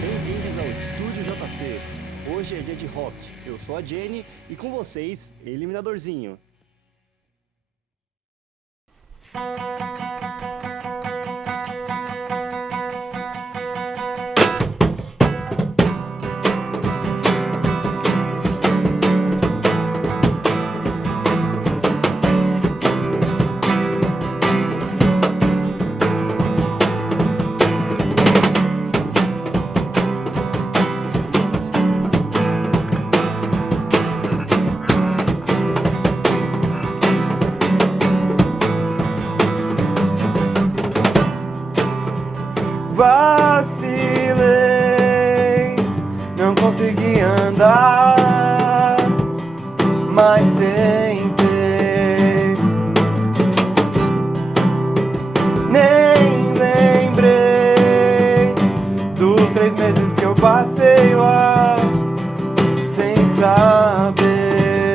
Bem-vindos ao Estúdio JC. Hoje é dia de rock. Eu sou a Jenny e com vocês, Eliminadorzinho. Vacilei, não consegui andar, mas tentei. Nem lembrei dos 3 meses que eu passei lá, sem saber.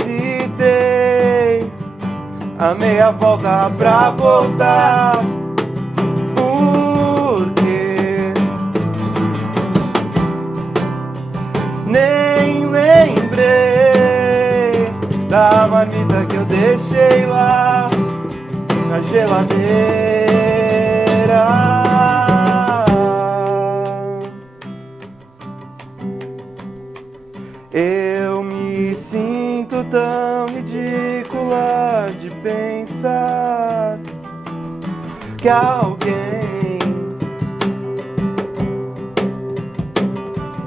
Hesitei a meia volta pra voltar. Por quê? Nem lembrei da marmita que eu deixei lá na geladeira. Eu me sinto tão ridícula de pensar que alguém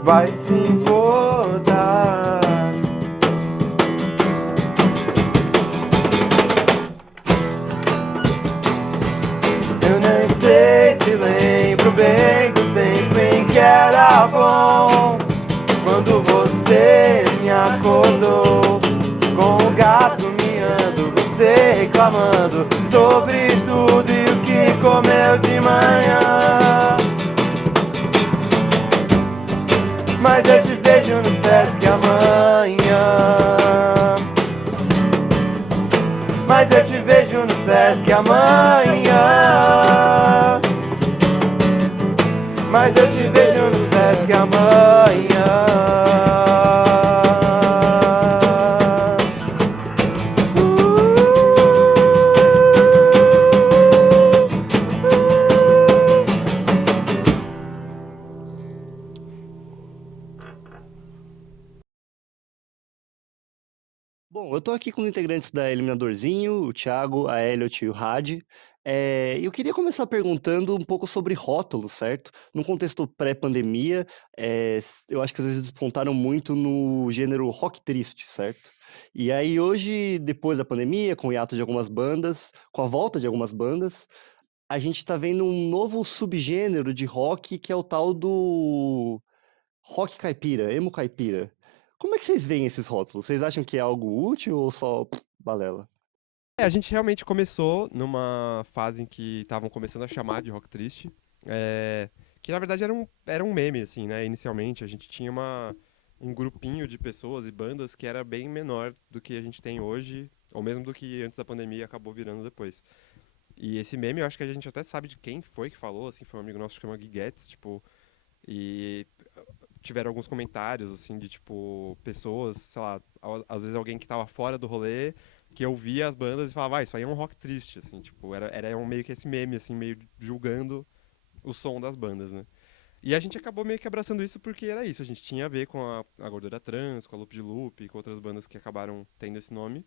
vai se importar. Eu nem sei se lembro bem do tempo em que era bom, quando você me acordou com o gato miando, você reclamando sobre tudo e o que comeu de manhã. Mas eu te vejo no Sesc amanhã. Mas eu te vejo no Sesc amanhã. Mas eu te vejo no Sesc amanhã. Bom, eu tô aqui com os integrantes da Eliminadorzinho, o Thiago, a Elliot e o Had. Eu queria começar perguntando um pouco sobre rótulos, certo? No contexto pré-pandemia, eu acho que às vezes despontaram muito no gênero rock triste, certo? E aí hoje, depois da pandemia, com o hiato de algumas bandas, com a volta de algumas bandas, a gente tá vendo um novo subgênero de rock que é o tal do rock caipira, emo caipira. Como é que vocês veem esses rótulos? Vocês acham que é algo útil ou só balela? A gente realmente começou numa fase em que estavam começando a chamar de rock triste, é, que na verdade era um meme, assim, né? Inicialmente a gente tinha um grupinho de pessoas e bandas que era bem menor do que a gente tem hoje, ou mesmo do que antes da pandemia acabou virando depois. E esse meme eu acho que a gente até sabe de quem foi que falou, assim, foi um amigo nosso que chama Guiguetes, tipo, e tiveram alguns comentários, assim, de, tipo, pessoas, sei lá, às vezes alguém que tava fora do rolê, que ouvia as bandas e falava, isso aí é um rock triste, assim, tipo, era meio que esse meme, assim, meio julgando o som das bandas, né? E a gente acabou meio que abraçando isso porque era isso, a gente tinha a ver com a Gordura Trans, com a Loop de Loop, com outras bandas que acabaram tendo esse nome.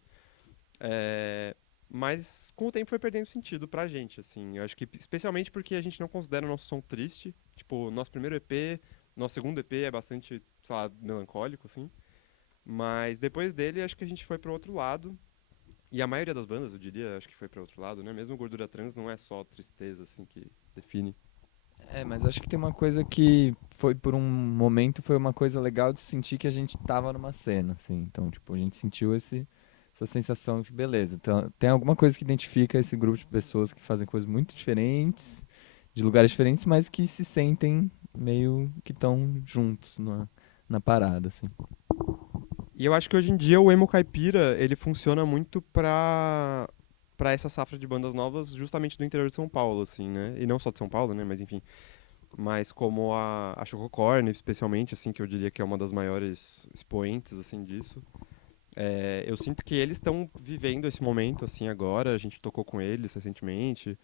É, Mas com o tempo foi perdendo sentido pra gente, assim. Eu acho que especialmente porque a gente não considera o nosso som triste. Tipo, nosso primeiro EP, nosso segundo EP é bastante, sei lá, melancólico, assim. Mas depois dele, acho que a gente foi pro outro lado. E a maioria das bandas, eu diria, acho que foi pro outro lado, né? Mesmo Gordura Trans não é só tristeza, assim, que define. Mas acho que tem uma coisa que foi por um momento, foi uma coisa legal de sentir que a gente tava numa cena, assim. Então, tipo, a gente sentiu essa sensação de beleza. Então, tem alguma coisa que identifica esse grupo de pessoas que fazem coisas muito diferentes, de lugares diferentes, mas que se sentem meio que estão juntos na parada, assim. E eu acho que hoje em dia o emo caipira, ele funciona muito pra essa safra de bandas novas justamente do interior de São Paulo, assim, né? E não só de São Paulo, né? Mas enfim. Mas como a Chococorn, especialmente, assim, que eu diria que é uma das maiores expoentes, assim, disso. Eu sinto que eles estão vivendo esse momento, assim, agora. A gente tocou com eles recentemente.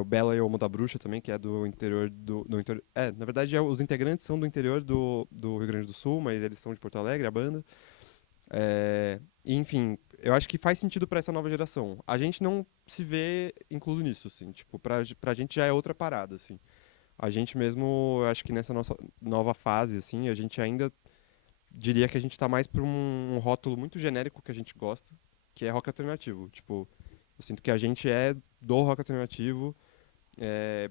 O Bela e o Homo da Bruxa também, que é do interior do interior. Na verdade, os integrantes são do interior do Rio Grande do Sul, mas eles são de Porto Alegre, a banda. E, enfim, eu acho que faz sentido pra essa nova geração. A gente não se vê incluso nisso, assim. Tipo, pra gente já é outra parada, assim. A gente mesmo, eu acho que nessa nossa nova fase, assim, a gente ainda diria que a gente tá mais pra um rótulo muito genérico que a gente gosta, que é rock alternativo. Tipo, eu sinto que a gente é do rock alternativo.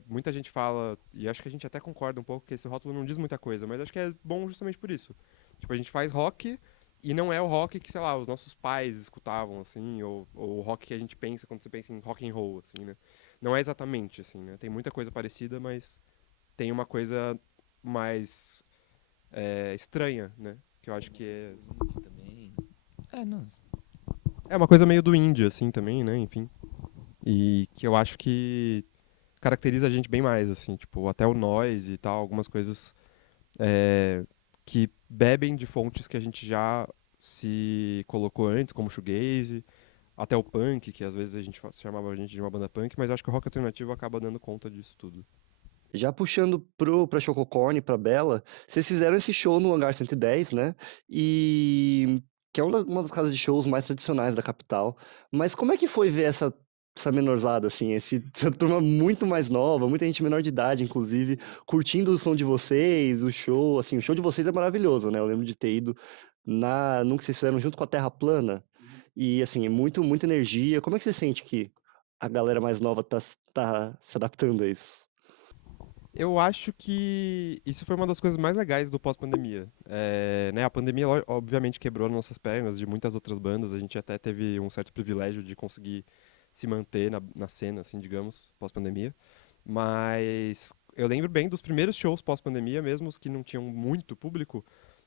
Muita gente fala, e acho que a gente até concorda um pouco, que esse rótulo não diz muita coisa, mas acho que é bom justamente por isso. Tipo, a gente faz rock e não é o rock que, sei lá, os nossos pais escutavam, assim, ou o rock que a gente pensa quando você pensa em rock and roll, assim, né? Não é exatamente, assim, né? Tem muita coisa parecida, mas tem uma coisa mais estranha, né? Que eu acho que Indie também. Não. é uma coisa meio do indie, assim, também, né? Enfim. E que eu acho que caracteriza a gente bem mais, assim, tipo, até o noise e tal, algumas coisas que bebem de fontes que a gente já se colocou antes, como shoegaze, até o punk, que às vezes a gente chamava a gente de uma banda punk, mas eu acho que o rock alternativo acaba dando conta disso tudo. Já puxando pra Chococorn, pra Bela, vocês fizeram esse show no Hangar 110, né? E que é uma das casas de shows mais tradicionais da capital. Mas como é que foi ver essa menorzada, assim, essa turma muito mais nova, muita gente menor de idade, inclusive, curtindo o som de vocês, o show, assim, o show de vocês é maravilhoso, né? Eu lembro de ter ido num que vocês fizeram junto com a Terra Plana. E, assim, é muita energia. Como é que você sente que a galera mais nova tá se adaptando a isso? Eu acho que isso foi uma das coisas mais legais do pós-pandemia. Né, a pandemia, obviamente, quebrou nossas pernas de muitas outras bandas. A gente até teve um certo privilégio de conseguir se manter na cena, assim, digamos, pós-pandemia. Mas eu lembro bem dos primeiros shows pós-pandemia, mesmo os que não tinham muito público,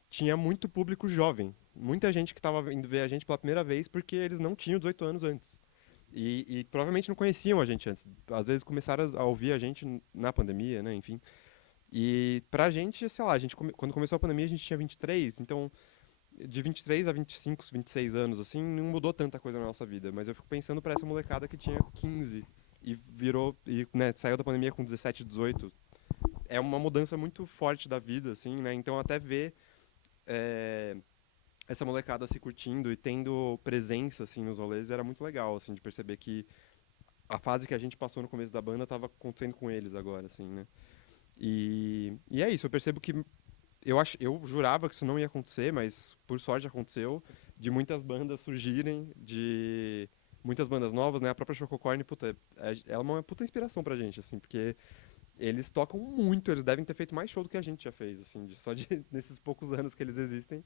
tinha muito público jovem. Muita gente que estava indo ver a gente pela primeira vez porque eles não tinham 18 anos antes. E provavelmente não conheciam a gente antes. Às vezes começaram a ouvir a gente na pandemia, né? Enfim. E pra gente, sei lá, quando começou a pandemia a gente tinha 23, então de 23 a 25, 26 anos, assim, não mudou tanta coisa na nossa vida. Mas eu fico pensando pra essa molecada que tinha 15 e virou, e né, saiu da pandemia com 17, 18. É uma mudança muito forte da vida, assim, né? Então até ver é, essa molecada se curtindo e tendo presença, assim, nos rolês era muito legal, assim, de perceber que a fase que a gente passou no começo da banda estava acontecendo com eles agora, assim, né? E é isso, eu percebo que eu jurava que isso não ia acontecer, mas por sorte aconteceu, de muitas bandas surgirem, de muitas bandas novas, né? A própria Chococorn, puta, ela é uma puta inspiração pra gente, assim, porque eles tocam muito, eles devem ter feito mais show do que a gente já fez, assim, só de nesses poucos anos que eles existem.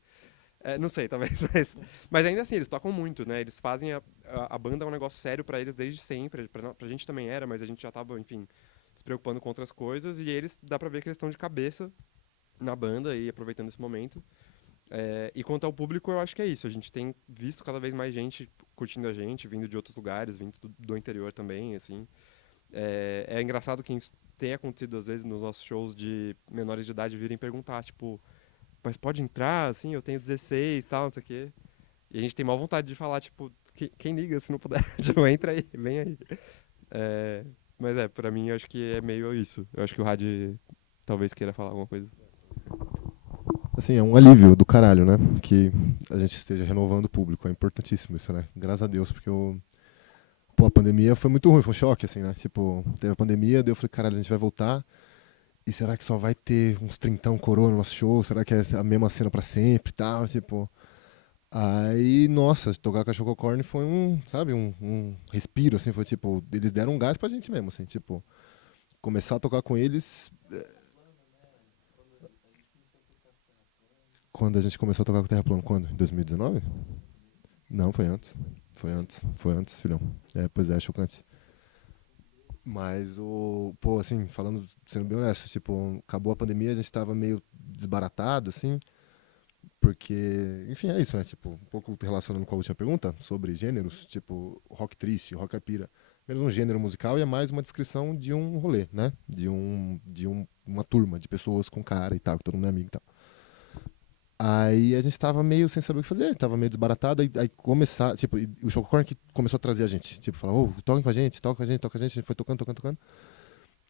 Não sei, talvez, mas ainda assim, eles tocam muito, né? Eles fazem a banda é um negócio sério pra eles desde sempre. Pra gente também era, mas a gente já tava, enfim, se preocupando com outras coisas. E eles, dá pra ver que eles estão de cabeça na banda e aproveitando esse momento. E quanto ao público, eu acho que é isso. A gente tem visto cada vez mais gente curtindo a gente, vindo de outros lugares, vindo do interior também, assim. É engraçado que isso tem acontecido, às vezes, nos nossos shows de menores de idade virem perguntar, tipo, mas pode entrar, assim, eu tenho 16 e tal, não sei o quê. E a gente tem maior vontade de falar, tipo, quem liga se não puder? Tipo, entra aí, vem aí. É, mas pra mim, eu acho que é meio isso. Eu acho que o Rad talvez queira falar alguma coisa. Assim, é um alívio do caralho, né? Que a gente esteja renovando o público. É importantíssimo isso, né? Graças a Deus, porque Pô, a pandemia foi muito ruim, foi um choque, assim, né? Tipo, teve a pandemia, daí eu falei, caralho, a gente vai voltar. E será que só vai ter uns trintão coroa no nosso show? Será que é a mesma cena pra sempre e tal? Tipo. Aí, nossa, tocar com a Chococorn foi sabe, um respiro, assim, foi tipo, eles deram um gás pra gente mesmo, assim, tipo, começar a tocar com eles. Quando a gente começou a tocar com o Terra Plano, quando? Em 2019? Não, foi antes. Foi antes, filhão. É, pois é, chocante. Mas pô, assim, falando, sendo bem honesto, tipo, acabou a pandemia, a gente tava meio desbaratado, assim, porque, enfim, é isso, né? Tipo, um pouco relacionando com a última pergunta sobre gêneros, tipo, rock triste, rock caipira. Menos um gênero musical e é mais uma descrição de um rolê, né? Uma turma de pessoas com cara e tal, que todo mundo é amigo e tal. Aí a gente tava meio sem saber o que fazer, tava meio desbaratado, aí começar, tipo, e o Chococorn que começou a trazer a gente, tipo, falar, toquem com a gente, toca com a gente, toca com a gente foi tocando.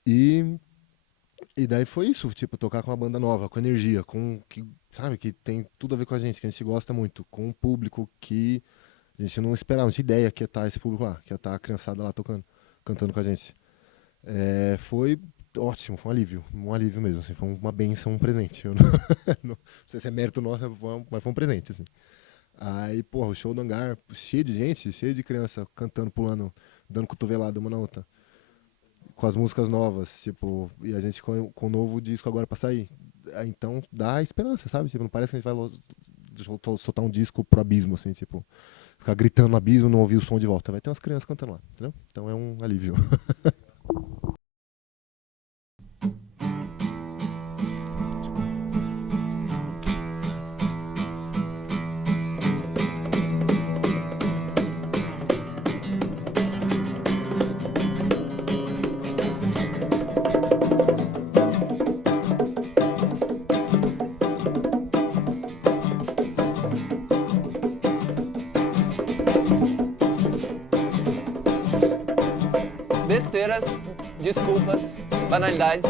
E daí foi isso, tipo, tocar com uma banda nova, com energia, sabe, que tem tudo a ver com a gente, que a gente gosta muito, com um público que a gente não esperava, não tinha ideia que ia estar esse público lá, que ia estar a criançada lá tocando, cantando com a gente. Foi ótimo, foi um alívio mesmo, assim, foi uma benção, um presente. Eu não sei se é mérito nosso, mas foi um presente, assim. Aí, porra, o show do Hangar, cheio de gente, cheio de criança cantando, pulando, dando cotovelada uma na outra. Com as músicas novas, tipo, e a gente com o novo disco agora pra sair. Aí, então, dá esperança, sabe? Tipo, não parece que a gente vai soltar um disco pro abismo, assim, tipo, ficar gritando no abismo, não ouvir o som de volta. Vai ter umas crianças cantando lá, entendeu? Então é um alívio. Besteiras, desculpas, banalidades.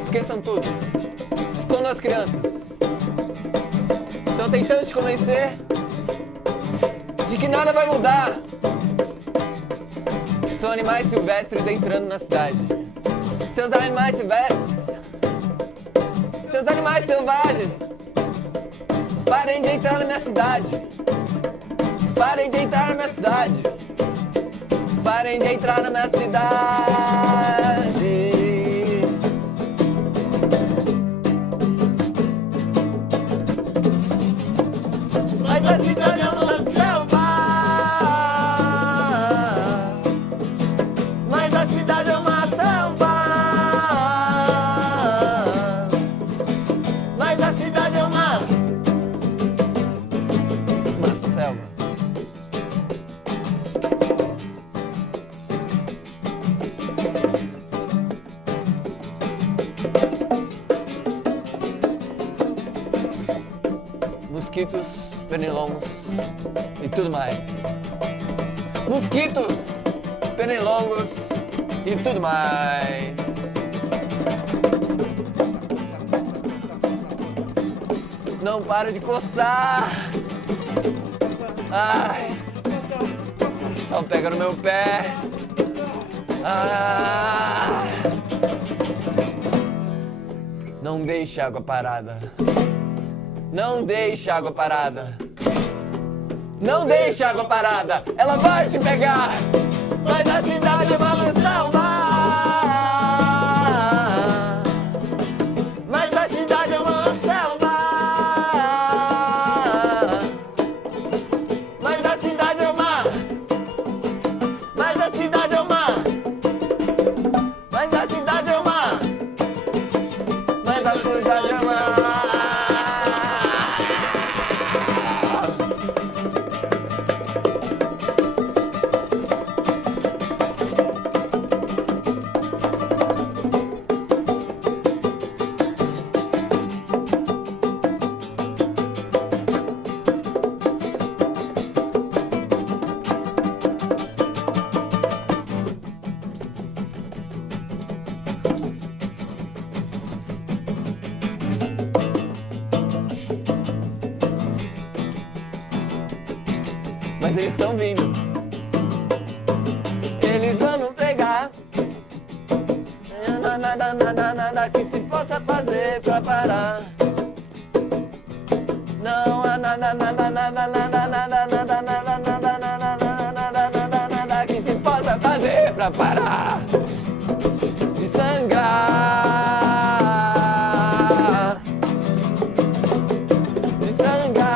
Esqueçam tudo. Escondam as crianças. Estão tentando te convencer de que nada vai mudar. São animais silvestres entrando na cidade. Seus animais silvestres. Seus animais selvagens. Parem de entrar na minha cidade. Parem de entrar na minha cidade. Parem de entrar na minha cidade. Mas a cidade é uma selva. Mas a cidade é uma selva. Mas a cidade é uma selva. Mosquitos, pernilongos e tudo mais. Mosquitos, pernilongos e tudo mais. Não para de coçar. Ai, só pega no meu pé. Ah. Não deixe a água parada. Não deixe a água parada. Não deixe a água parada. Ela vai te pegar. Mas a cidade é uma selva. Mas a cidade é uma selva. Mas a cidade é uma. Mas a cidade é uma. Mas a cidade é uma. Mas a cidade é uma. Mas eles estão vindo. nada, nada, nada que se possa fazer pra parar. Não há nada, nada, nada, nada, nada, nada, nada, nada, nada, nada, nada, nada que se possa fazer pra parar de sangrar, de sangrar.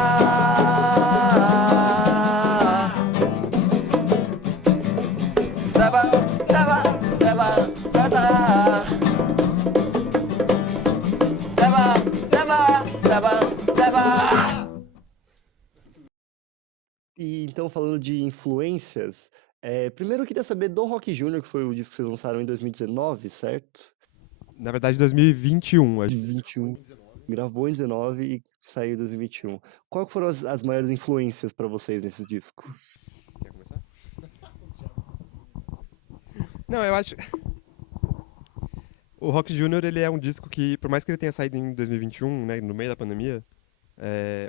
Seba, seba, seba, seba. Seba, seba, seba, seba. E então, falando de influências, primeiro eu queria saber do Rock Júnior, que foi o disco que vocês lançaram em 2019, certo? Na verdade, 2021. Acho. 21. Gravou em 19 e saiu em 2021. Qual que foram as maiores influências pra vocês nesse disco? Quer começar? Não, eu acho. O Rock Júnior, ele é um disco que, por mais que ele tenha saído em 2021, né, no meio da pandemia,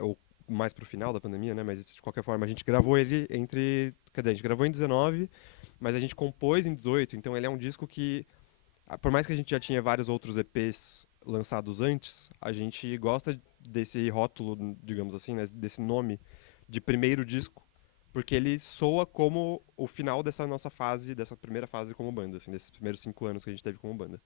ou mais pro final da pandemia, né, mas de qualquer forma, a gente gravou ele quer dizer, a gente gravou em 19, mas a gente compôs em 18, então ele é um disco que, por mais que a gente já tinha vários outros EPs lançados antes, a gente gosta desse rótulo, digamos assim, né, desse nome de primeiro disco, porque ele soa como o final dessa nossa fase, dessa primeira fase como banda, assim, desses primeiros 5 anos que a gente teve como banda.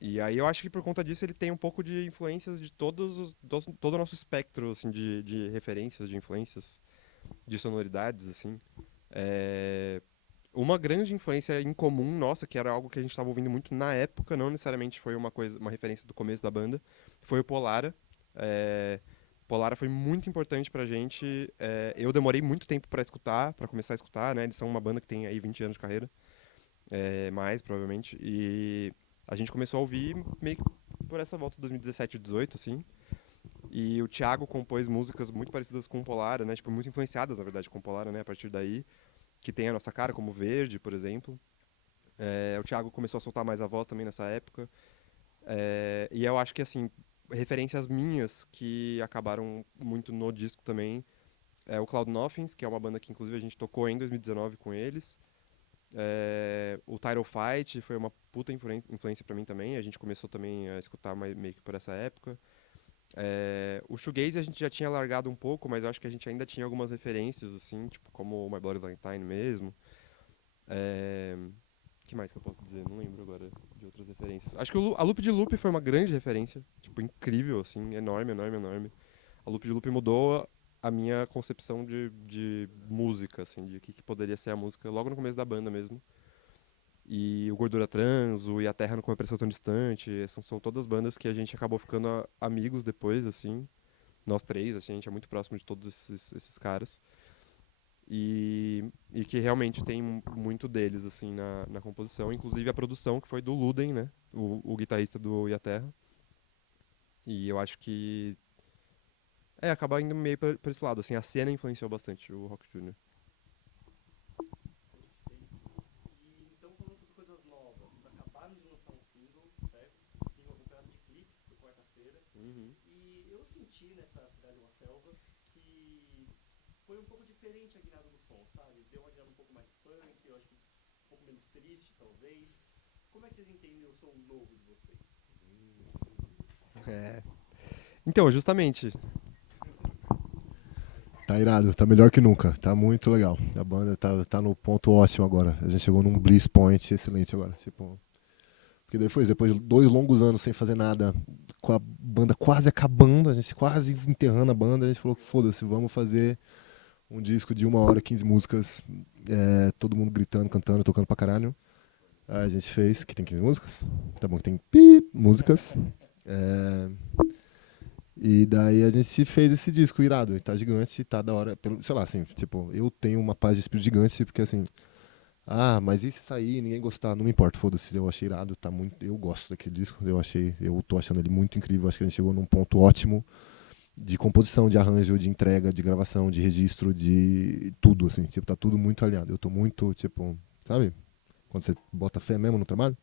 E aí eu acho que por conta disso ele tem um pouco de influências de todo o nosso espectro, assim, de referências, de influências, de sonoridades, assim. Uma grande influência em comum nossa, que era algo que a gente estava ouvindo muito na época, não necessariamente foi uma referência do começo da banda, foi o Polara. Polara foi muito importante pra gente. Eu demorei muito tempo pra começar a escutar, né? Eles são uma banda que tem aí 20 anos de carreira, mais provavelmente, e a gente começou a ouvir meio que por essa volta de 2017 e 2018, assim. E o Thiago compôs músicas muito parecidas com o Polara, né? Tipo, muito influenciadas, na verdade, com o Polara, né? A partir daí, que tem a nossa cara, como Verde, por exemplo. O Thiago começou a soltar mais a voz também nessa época. E eu acho que, assim, referências minhas que acabaram muito no disco também é o Cloud Nothings, que é uma banda que, inclusive, a gente tocou em 2019 com eles. O Title Fight foi uma puta influência pra mim também. A gente começou também a escutar meio que por essa época. O shoegaze a gente já tinha largado um pouco, mas eu acho que a gente ainda tinha algumas referências, assim, tipo como o My Bloody Valentine mesmo. Que mais que eu posso dizer? Não lembro agora de outras referências. Acho que a Loop de Loop foi uma grande referência, tipo, incrível, assim, enorme, enorme, enorme. A Loop de Loop mudou a minha concepção de música, assim, de o que poderia ser a música logo no começo da banda mesmo. E o Gordura Trans, o E a Terra Não Pressão Tão Distante, são todas bandas que a gente acabou ficando amigos depois, assim. Nós três, assim, a gente é muito próximo de todos esses caras. E que realmente tem muito deles, assim, na composição. Inclusive a produção, que foi do Luden, né? O guitarrista do E a Terra. E eu acho que acaba indo meio por esse lado, assim, a cena influenciou bastante o Rock Júnior. E então, falando sobre coisas novas, vocês acabaram de lançar um single, certo? Single acompanhado de clipe, por quarta-feira. E eu senti nessa Cidade é uma Selva que foi um pouco diferente a guinada do som, sabe? Deu uma guinada um pouco mais punk, eu acho que um pouco menos triste, talvez. Como é que vocês entendem o som novo de vocês? Então, justamente. Tá irado, tá melhor que nunca, tá muito legal. A banda tá no ponto ótimo agora. A gente chegou num bliss point excelente agora. Tipo, porque depois de 2 longos anos sem fazer nada, com a banda quase acabando, a gente quase enterrando a banda, a gente falou, foda-se, vamos fazer um disco de 1 hora, 15 músicas, todo mundo gritando, cantando, tocando pra caralho. A gente fez, que tem 15 músicas? Tá bom, que tem músicas. E daí a gente fez esse disco irado, e tá gigante, tá da hora, sei lá, assim, tipo, eu tenho uma paz de espírito gigante, porque assim, mas e se sair, ninguém gostar, não me importa, foda-se, eu achei irado, tá muito, eu gosto daquele disco, eu tô achando ele muito incrível, acho que a gente chegou num ponto ótimo de composição, de arranjo, de entrega, de gravação, de registro, de tudo, assim, tipo, tá tudo muito alinhado, eu tô muito, tipo, sabe, quando você bota fé mesmo no trabalho?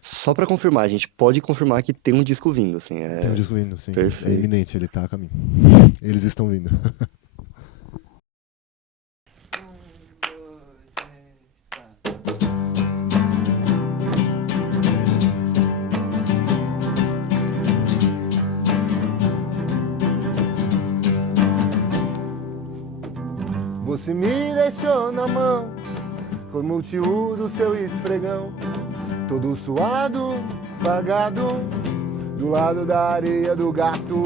Só pra confirmar, a gente pode confirmar que tem um disco vindo, assim. Tem um disco vindo, sim. Perfeito. É iminente, ele tá a caminho. Eles estão vindo. você me deixou na mão. Foi multiuso seu esfregão, todo suado, pagado, do lado da areia do gato.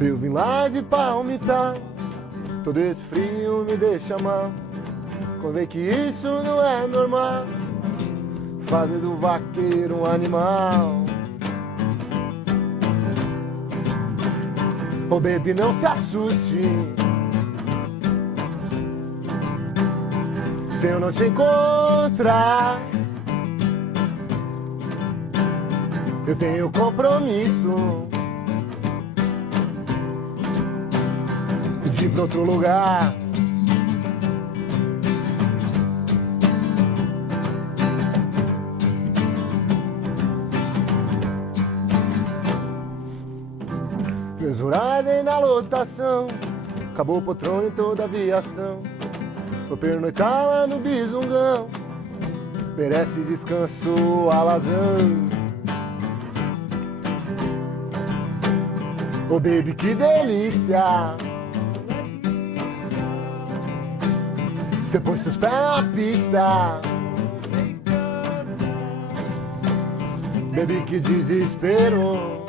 Eu vim lá de Palmital, todo esse frio me deixa mal. Convém que isso não é normal, fazer do vaqueiro um animal. Ô baby, não se assuste se eu não te encontrar. Eu tenho compromisso de ir pra outro lugar. Meus horários na lotação, acabou o poltrona em toda a aviação. Vou pernoitar lá no Bisungão, merece descanso, alazão. Ô baby, que delícia, cê pôs seus pés na pista. Baby, que desespero,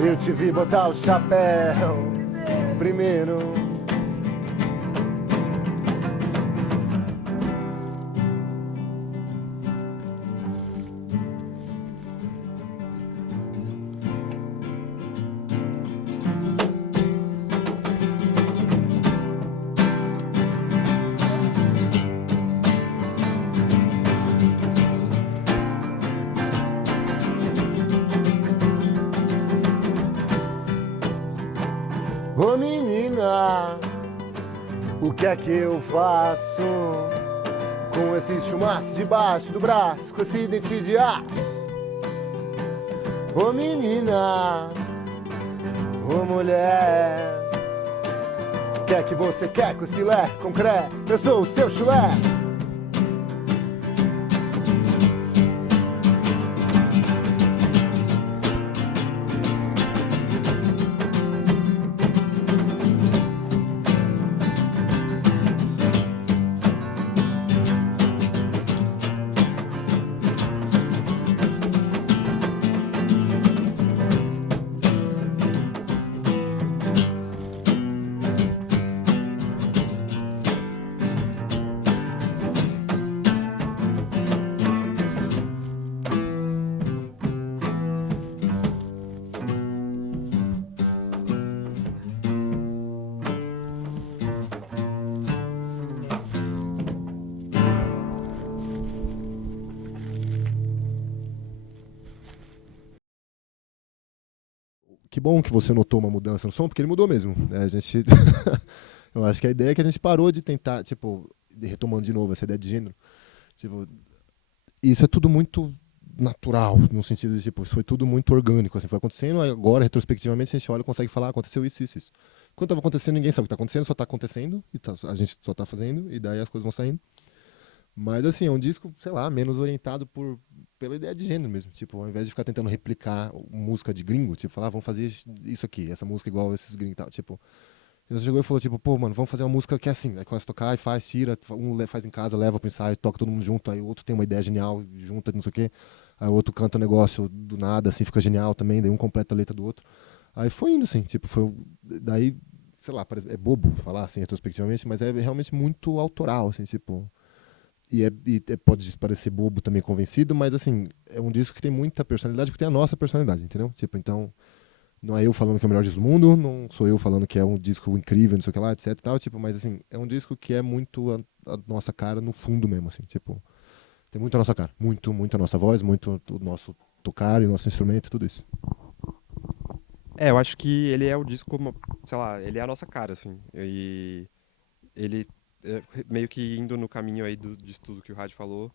eu te vi botar o chapéu primeiro. Ô menina, o que é que eu faço com esse chumaço debaixo do braço, com esse dente de aço? Ô menina, ô mulher, o que é que você quer com esse lé concreto? Eu sou o seu chulé. Que bom que você notou uma mudança no som, porque ele mudou mesmo. A gente... Eu acho que a ideia é que a gente parou de tentar, tipo, retomando de novo essa ideia de gênero. Tipo, isso é tudo muito natural, no sentido de, tipo, foi tudo muito orgânico, assim, foi acontecendo, agora, retrospectivamente, a gente olha e consegue falar, aconteceu isso, isso, isso. Quando estava acontecendo, ninguém sabe o que está acontecendo, só está acontecendo, e a gente só está fazendo, e daí as coisas vão saindo. Mas, assim, é um disco, sei lá, menos orientado pela ideia de gênero mesmo. Tipo, ao invés de ficar tentando replicar música de gringo, tipo, falar, vamos fazer isso aqui, essa música igual esses gringos e tal. Tipo, ele chegou e falou, tipo, pô, mano, vamos fazer uma música que é assim. Aí começa a tocar e faz, tira, um faz em casa, leva pro ensaio, toca todo mundo junto, aí o outro tem uma ideia genial, junta, não sei o quê. Aí o outro canta um negócio do nada, assim, fica genial também, daí um completa a letra do outro. Aí foi indo, assim, tipo, foi. Daí, sei lá, é bobo falar assim, retrospectivamente, mas é realmente muito autoral, assim, tipo. Pode parecer bobo também, convencido, mas assim, é um disco que tem muita personalidade, porque tem a nossa personalidade, entendeu? Tipo, então, não é eu falando que é o melhor disco do mundo, não sou eu falando que é um disco incrível, não sei o que lá, etc e tal, tipo, mas assim, é um disco que é muito a nossa cara no fundo mesmo, assim, tipo, tem muito a nossa cara, muito, muito a nossa voz, muito o nosso tocar e o nosso instrumento, tudo isso. Eu acho que ele é o disco, sei lá, ele é a nossa cara, assim, e ele meio que indo no caminho aí disso tudo que o Rádio falou,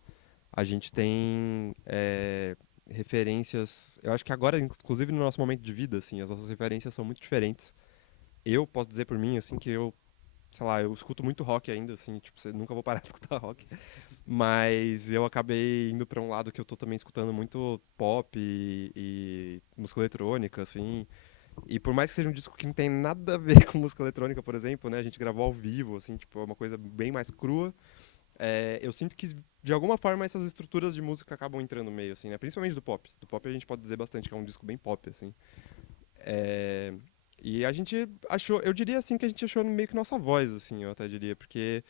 a gente tem referências, eu acho que agora, inclusive no nosso momento de vida, assim, as nossas referências são muito diferentes. Eu posso dizer por mim, assim, que eu sei lá, eu escuto muito rock ainda, assim, tipo, nunca vou parar de escutar rock. Mas eu acabei indo pra um lado que eu tô também escutando muito pop e música eletrônica, assim. E por mais que seja um disco que não tem nada a ver com música eletrônica, por exemplo, né? A gente gravou ao vivo, assim, tipo, é uma coisa bem mais crua. Eu sinto que, de alguma forma, essas estruturas de música acabam entrando no meio, assim, né? Principalmente do pop. Do pop a gente pode dizer bastante que é um disco bem pop, assim. É, e a gente achou, eu diria assim que a gente achou meio que nossa voz, assim, eu até diria, porque,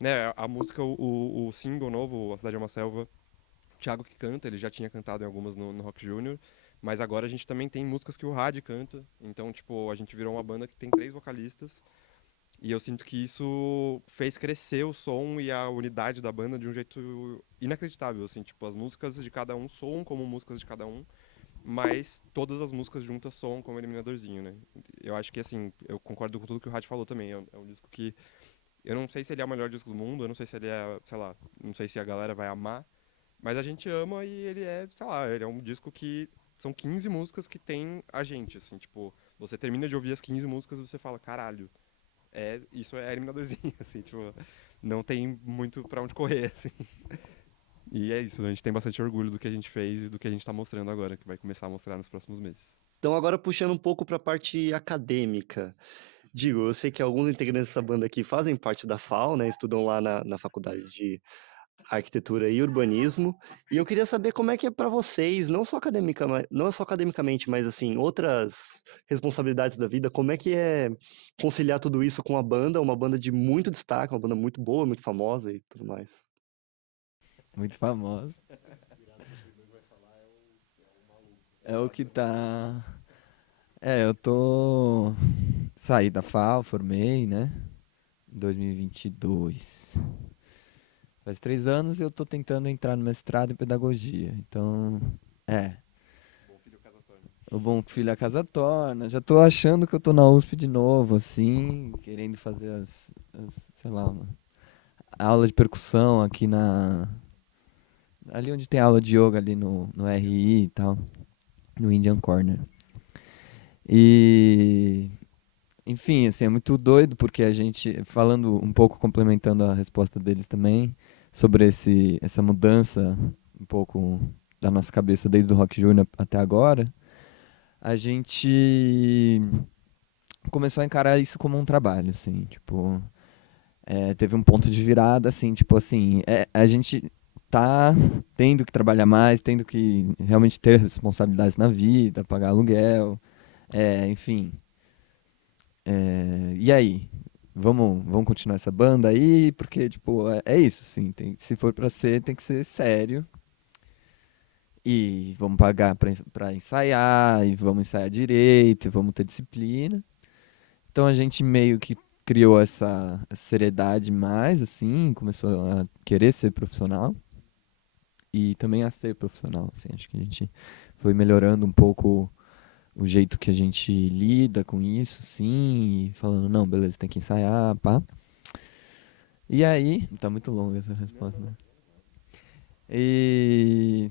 né, a música, o single novo, A Cidade é uma Selva, o Thiago que canta, ele já tinha cantado em algumas no Rock Júnior, mas agora a gente também tem músicas que o Rad canta, então, tipo, a gente virou uma banda que tem 3 vocalistas, e eu sinto que isso fez crescer o som e a unidade da banda de um jeito inacreditável, assim, tipo, as músicas de cada um soam como músicas de cada um, mas todas as músicas juntas soam como Eliminadorzinho, né? Eu acho que, assim, eu concordo com tudo que o Rad falou também. É um disco que eu não sei se ele é o melhor disco do mundo, eu não sei se ele é, sei lá, não sei se a galera vai amar, mas a gente ama e ele é, sei lá, ele é um disco que são 15 músicas que tem a gente, assim, tipo, você termina de ouvir as 15 músicas e você fala, caralho, isso é Eliminadorzinho, assim, tipo, não tem muito pra onde correr, assim. E é isso, a gente tem bastante orgulho do que a gente fez e do que a gente tá mostrando agora, que vai começar a mostrar nos próximos meses. Então, agora puxando um pouco para a parte acadêmica. Digo, eu sei que alguns integrantes dessa banda aqui fazem parte da FAU, né? Estudam lá na faculdade de arquitetura e urbanismo. E eu queria saber como é que é para vocês, não só não só academicamente, mas assim, outras responsabilidades da vida, como é que é conciliar tudo isso com a banda, uma banda de muito destaque, uma banda muito boa, muito famosa e tudo mais. Muito famosa. É o que tá. Eu tô. Saí da FAO, formei, né? Em 2022. Faz 3 anos e eu tô tentando entrar no mestrado em pedagogia. Então, é. O bom filho a casa torna. Já tô achando que eu tô na USP de novo, assim, querendo fazer sei lá, uma aula de percussão aqui ali onde tem aula de yoga ali no RI e tal, no Indian Corner. E, enfim, assim, é muito doido porque a gente, falando um pouco, complementando a resposta deles também, sobre essa mudança um pouco da nossa cabeça desde o Rock Junior até agora, a gente começou a encarar isso como um trabalho, assim, tipo, teve um ponto de virada, assim, tipo assim, a gente tá tendo que trabalhar mais, tendo que realmente ter responsabilidades na vida, pagar aluguel, enfim. E aí? Vamos continuar essa banda aí? Porque, tipo, é isso, assim, se for pra ser, tem que ser sério. E vamos pagar pra ensaiar, e vamos ensaiar direito, e vamos ter disciplina. Então a gente meio que criou essa seriedade mais, assim, começou a querer ser profissional e também a ser profissional, assim. Acho que a gente foi melhorando um pouco o jeito que a gente lida com isso, sim, e falando, não, beleza, tem que ensaiar, pá. E aí, tá muito longa essa resposta, né? E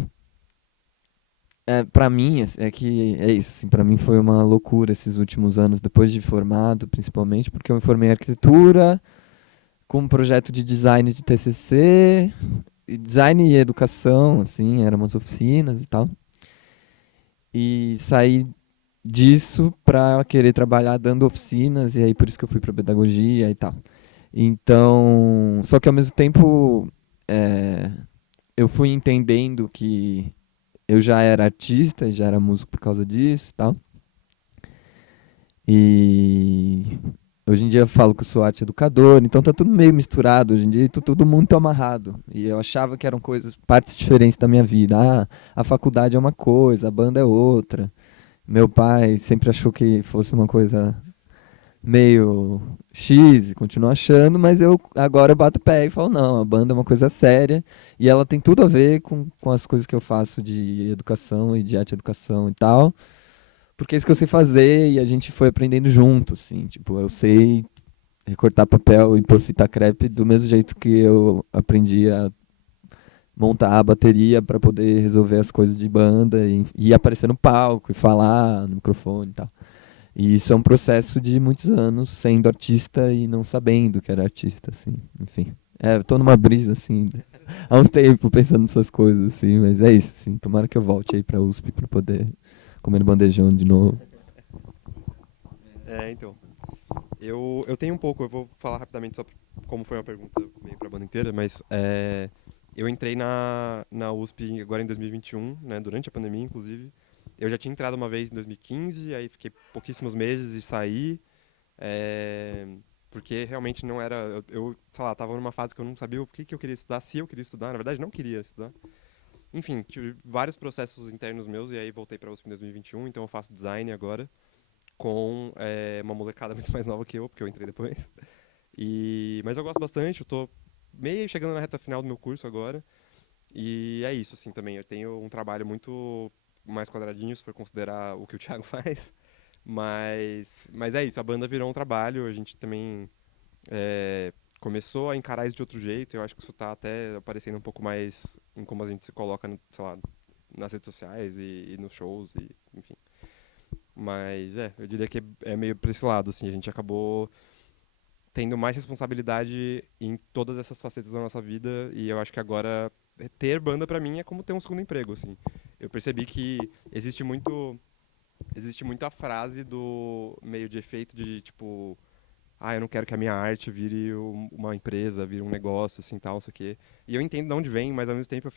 pra mim, é que é isso, assim, pra mim foi uma loucura esses últimos anos, depois de formado, principalmente, porque eu me formei em arquitetura, com um projeto de design de TCC, e design e educação, assim, eram umas oficinas e tal. E saí disso pra querer trabalhar dando oficinas, e aí por isso que eu fui pra pedagogia e tal. Então, só que ao mesmo tempo, eu fui entendendo que eu já era artista, já era músico por causa disso e tal. E hoje em dia eu falo que eu sou arte educador, então tá tudo meio misturado hoje em dia, tudo muito amarrado. E eu achava que eram coisas, partes diferentes da minha vida. Ah, a faculdade é uma coisa, a banda é outra. Meu pai sempre achou que fosse uma coisa meio X, e continuo achando, mas eu agora bato o pé e falo, não, a banda é uma coisa séria e ela tem tudo a ver com as coisas que eu faço de educação e de arte educação e tal, porque é isso que eu sei fazer e a gente foi aprendendo junto, assim, tipo, eu sei recortar papel e pôr fita crepe do mesmo jeito que eu aprendi a montar a bateria para poder resolver as coisas de banda e aparecer no palco e falar no microfone e tal. E isso é um processo de muitos anos sendo artista e não sabendo que era artista, assim, enfim. Eu tô numa brisa, assim, há um tempo pensando nessas coisas, assim, mas é isso, assim. Tomara que eu volte aí pra USP pra poder comer bandejão de novo. Então. Eu tenho um pouco, eu vou falar rapidamente só como foi uma pergunta meio pra banda inteira, mas eu entrei na USP agora em 2021, né, durante a pandemia, inclusive. Eu já tinha entrado uma vez em 2015, aí fiquei pouquíssimos meses e saí, é, porque realmente não era... sei lá, tava numa fase que eu não sabia o que eu queria estudar, se eu queria estudar, na verdade não queria estudar. Enfim, tive vários processos internos meus e aí voltei pra USP em 2021, então eu faço design agora com uma molecada muito mais nova que eu, porque eu entrei depois. Mas eu gosto bastante, eu tô meio chegando na reta final do meu curso agora. E é isso, assim, também. Eu tenho um trabalho muito mais quadradinho, se for considerar o que o Thiago faz. Mas é isso, a banda virou um trabalho, a gente também começou a encarar isso de outro jeito. Eu acho que isso tá até aparecendo um pouco mais em como a gente se coloca, sei lá, nas redes sociais e nos shows, e, enfim. Mas eu diria que é meio pra esse lado, assim, a gente acabou tendo mais responsabilidade em todas essas facetas da nossa vida e eu acho que agora ter banda pra mim é como ter um segundo emprego, assim. Eu percebi que existe muito a frase do meio de efeito de tipo, eu não quero que a minha arte vire uma empresa, vire um negócio, assim, tal, isso aqui. E eu entendo de onde vem, mas ao mesmo tempo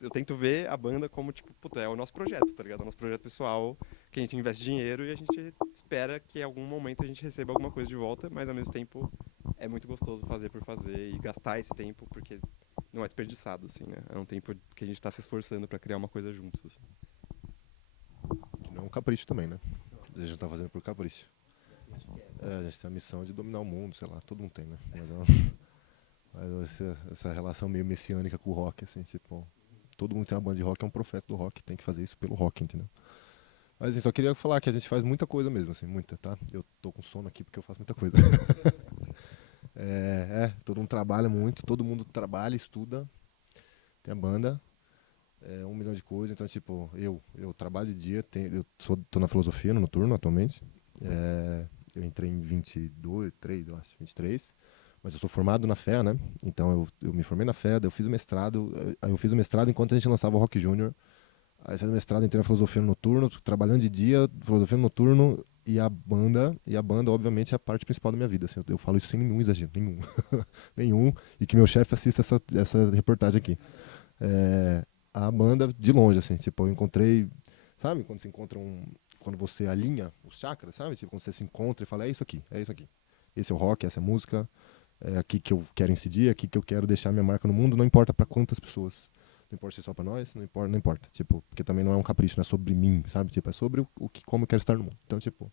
eu tento ver a banda como, tipo, puta, é o nosso projeto, tá ligado? É o nosso projeto pessoal, que a gente investe dinheiro e a gente espera que em algum momento a gente receba alguma coisa de volta, mas ao mesmo tempo é muito gostoso fazer por fazer e gastar esse tempo, porque não é desperdiçado, assim, né? É um tempo que a gente tá se esforçando pra criar uma coisa juntos, assim. Que não é um capricho também, né? A gente não tá fazendo por capricho. A gente tem a missão de dominar o mundo, sei lá, todo mundo tem, né? Mas essa relação meio messiânica com o rock, assim, tipo, todo mundo tem uma banda de rock, é um profeta do rock, tem que fazer isso pelo rock, entendeu? Mas assim, só queria falar que a gente faz muita coisa mesmo, assim, muita, tá? Eu tô com sono aqui porque eu faço muita coisa. Todo mundo trabalha muito, todo mundo trabalha, estuda, tem a banda, 1 milhão de coisas, então tipo, eu trabalho de dia, tô na filosofia, no noturno atualmente, eu entrei em 22, 3, eu acho, 23, mas eu sou formado na FEA, né? Então eu me formei na FEA, daí eu fiz o mestrado, eu fiz o mestrado enquanto a gente lançava o Rock Júnior. Aí saí do mestrado, entrei na filosofia no noturno, trabalhando de dia, filosofia no noturno e a banda, obviamente, é a parte principal da minha vida. Assim, eu falo isso sem nenhum exagero, nenhum. Nenhum, e que meu chefe assista essa reportagem aqui. A banda, de longe, assim, tipo, eu encontrei, sabe, quando você encontra quando você alinha os chakras, sabe? Tipo, quando você se encontra e fala, é isso aqui, é isso aqui. Esse é o rock, essa é a música, é aqui que eu quero incidir, é aqui que eu quero deixar minha marca no mundo, não importa para quantas pessoas. Não importa se é só pra nós, não importa. Tipo, porque também não é um capricho, não é sobre mim, sabe? Tipo, é sobre como eu quero estar no mundo. Então, tipo,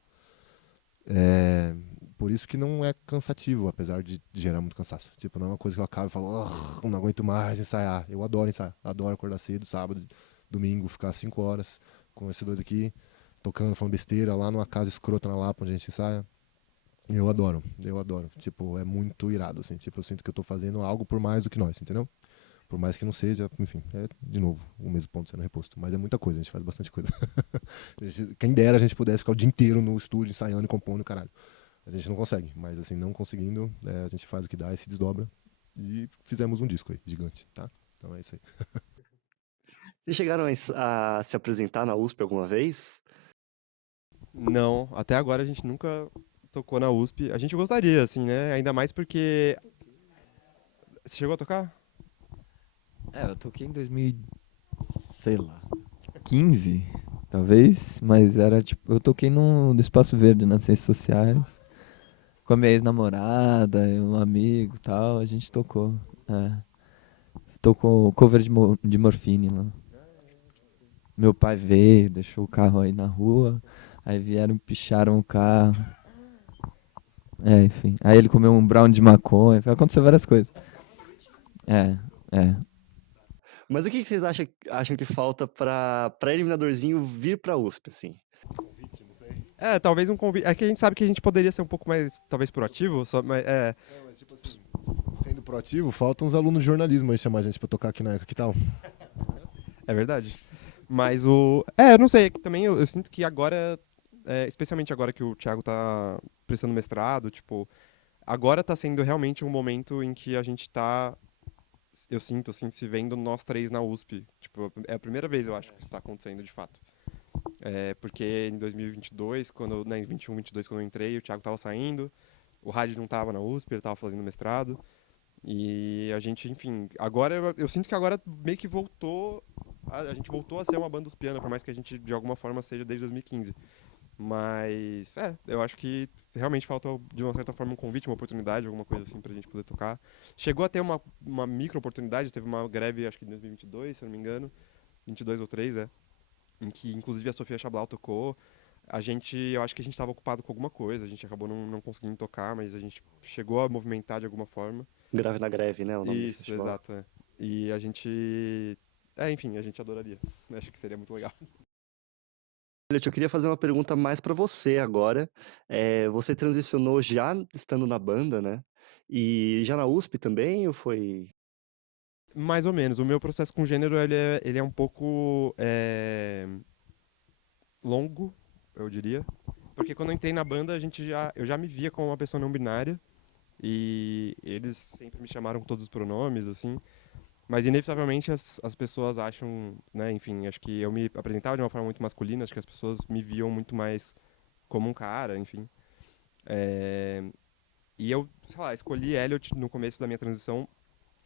por isso que não é cansativo, apesar de gerar muito cansaço. Tipo, não é uma coisa que eu acabo e falo, não aguento mais ensaiar. Eu adoro ensaiar, adoro acordar cedo, sábado, domingo, ficar 5 horas com esses dois aqui, tocando, falando besteira, lá numa casa escrota na Lapa, onde a gente ensaia. Eu adoro. Tipo, é muito irado, assim. Tipo, eu sinto que eu tô fazendo algo por mais do que nós, entendeu? Por mais que não seja, enfim, de novo o mesmo ponto sendo reposto. Mas é muita coisa, a gente faz bastante coisa. Quem dera a gente pudesse ficar o dia inteiro no estúdio ensaiando e compondo, caralho. A gente não consegue, mas assim, não conseguindo, a gente faz o que dá e se desdobra. E fizemos um disco aí, gigante, tá? Então é isso aí. Vocês chegaram a se apresentar na USP alguma vez? Não, até agora a gente nunca tocou na USP. A gente gostaria, assim, né? Ainda mais porque... Você chegou a tocar? Eu toquei em 2000, sei lá, 15, talvez, mas era tipo, eu toquei no Espaço Verde, nas redes sociais, com a minha ex-namorada, e um amigo e tal, a gente tocou. Tocou cover de Morphine lá. Meu pai veio, deixou o carro aí na rua, aí vieram, picharam o carro. Enfim. Aí ele comeu um brown de maconha, aconteceu várias coisas. É. Mas o que vocês acham que falta pra Eliminadorzinho vir pra USP, assim? Talvez um convite. É que a gente sabe que a gente poderia ser um pouco mais, talvez, proativo, mas Mas tipo assim, sendo proativo, faltam uns alunos de jornalismo aí chamar a gente pra tocar aqui na ECA, que tal? é verdade. Mas eu não sei, também eu sinto que agora especialmente agora que o Thiago tá prestando mestrado, tipo, agora tá sendo realmente um momento em que a gente tá, eu sinto, assim, se vendo nós três na USP. Tipo, é a primeira vez, eu acho, que isso tá acontecendo de fato. Porque em 2022, em 21, 22, quando eu entrei, o Thiago tava saindo, o Rádio não tava na USP, ele tava fazendo mestrado. E a gente, enfim, agora eu sinto que agora meio que voltou, a gente voltou a ser uma banda dos pianos, por mais que a gente de alguma forma seja desde 2015. Mas, eu acho que realmente falta, de uma certa forma, um convite, uma oportunidade, alguma coisa assim pra gente poder tocar. Chegou a ter uma micro oportunidade, teve uma greve, acho que em 2022, se eu não me engano, 22 ou 3, em que inclusive a Sofia Chablau tocou. Eu acho que a gente estava ocupado com alguma coisa, a gente acabou não conseguindo tocar, mas a gente chegou a movimentar de alguma forma. Grave na Greve, né? O nome do Isso, festival. exato. E a gente. Enfim, a gente adoraria. Acho que seria muito legal. Elliot, eu queria fazer uma pergunta mais pra você agora. Você transicionou já estando na banda, né? E já na USP também, ou foi... Mais ou menos. O meu processo com gênero ele é um pouco longo, eu diria. Porque quando eu entrei na banda, eu já me via como uma pessoa não binária. E eles sempre me chamaram com todos os pronomes, assim. Mas inevitavelmente as pessoas acham, né, enfim, acho que eu me apresentava de uma forma muito masculina, acho que as pessoas me viam muito mais como um cara, enfim. É, E eu, sei lá, escolhi Elliot no começo da minha transição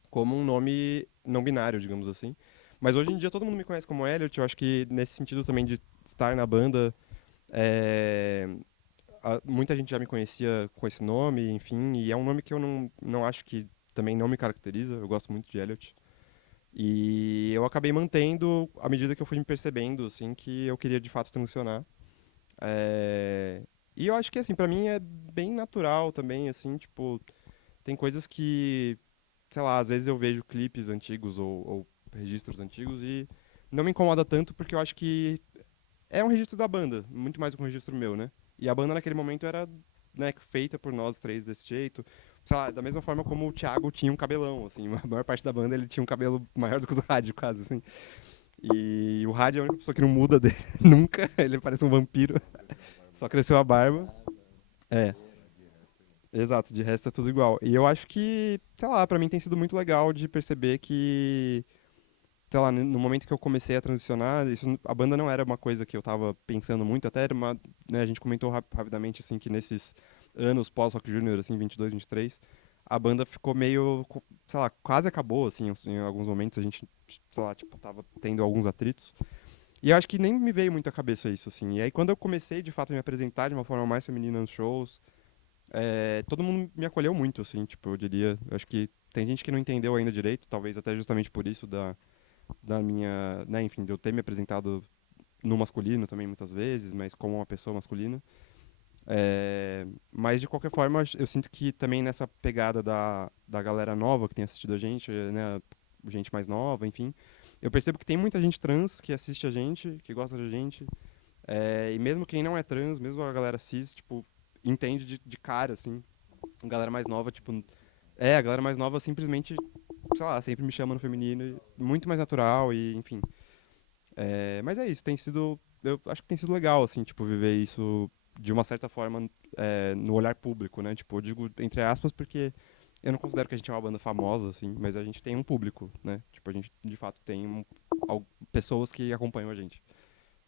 como um nome não binário, digamos assim. Mas hoje em dia todo mundo me conhece como Elliot, eu acho que nesse sentido também de estar na banda, é, muita gente já me conhecia com esse nome, enfim, e é um nome que eu não acho que também não me caracteriza, eu gosto muito de Elliot. E eu acabei mantendo à medida que eu fui me percebendo, assim, que eu queria de fato transicionar. É, E eu acho que, assim, pra mim é bem natural também, assim, tipo, tem coisas que, sei lá, às vezes eu vejo clipes antigos ou registros antigos e não me incomoda tanto porque eu acho que é um registro da banda, muito mais do que um registro meu, né? E a banda naquele momento era, né, feita por nós três desse jeito. Sei lá, da mesma forma como o Thiago tinha um cabelão, assim, a maior parte da banda ele tinha um cabelo maior do que o do rádio, quase, assim. E o rádio é a única pessoa que não muda dele nunca, ele parece um vampiro, só cresceu a barba. É, exato, de resto é tudo igual. E eu acho que, sei lá, pra mim tem sido muito legal de perceber que, sei lá, no momento que eu comecei a transicionar, a banda não era uma coisa que eu tava pensando muito, até era uma, né, a gente comentou rapidamente, assim, que nesses anos pós-Rock Junior, assim, 22, 23, a banda ficou meio, sei lá, quase acabou, assim, em alguns momentos a gente, sei lá, tipo, tava tendo alguns atritos. E eu acho que nem me veio muito à cabeça isso, assim. E aí quando eu comecei, de fato, a me apresentar de uma forma mais feminina nos shows, todo mundo me acolheu muito, assim, tipo, eu diria. Eu acho que tem gente que não entendeu ainda direito, talvez até justamente por isso da minha, né, enfim, de eu ter me apresentado no masculino também muitas vezes, mas como uma pessoa masculina. Mas de qualquer forma, eu sinto que também nessa pegada da galera nova que tem assistido a gente, né, gente mais nova, enfim, eu percebo que tem muita gente trans que assiste a gente, que gosta da gente, e mesmo quem não é trans, mesmo a galera cis, tipo, entende de cara, assim. A galera mais nova, tipo. A galera mais nova simplesmente, sei lá, sempre me chama no feminino, muito mais natural e, enfim. Mas é isso, tem sido. Eu acho que tem sido legal, assim, tipo, viver isso de uma certa forma no olhar público, né? Tipo, eu digo entre aspas porque eu não considero que a gente é uma banda famosa, assim, mas a gente tem um público, né? Tipo, a gente de fato tem pessoas que acompanham a gente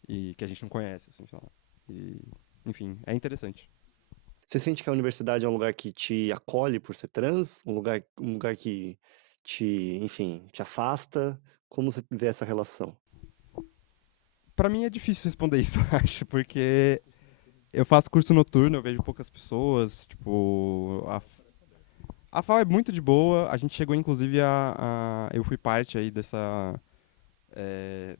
e que a gente não conhece, assim, sei lá. E, enfim, é interessante. Você sente que a universidade é um lugar que te acolhe por ser trans? Um lugar que enfim, te afasta? Como você vê essa relação? Pra mim é difícil responder isso, eu acho, porque eu faço curso noturno, eu vejo poucas pessoas, tipo, a FAO é muito de boa, a gente chegou inclusive eu fui parte aí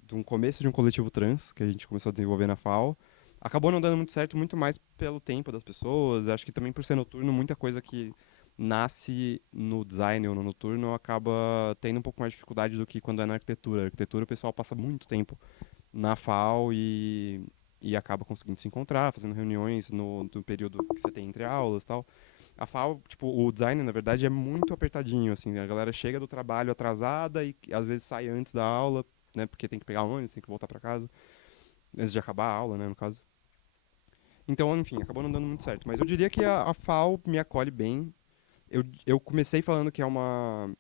de um começo de um coletivo trans, que a gente começou a desenvolver na FAO. Acabou não dando muito certo, muito mais pelo tempo das pessoas, acho que também por ser noturno, muita coisa que nasce no design ou no noturno acaba tendo um pouco mais de dificuldade do que quando é na arquitetura. A arquitetura o pessoal passa muito tempo na FAO e acaba conseguindo se encontrar, fazendo reuniões no período que você tem entre aulas e tal. A FAO, tipo, o design, na verdade, é muito apertadinho, assim, a galera chega do trabalho atrasada e às vezes sai antes da aula, né, porque tem que pegar ônibus, tem que voltar para casa, antes de acabar a aula, né, no caso. Então, enfim, acabou não dando muito certo. Mas eu diria que a FAO me acolhe bem. Eu comecei falando que é uma,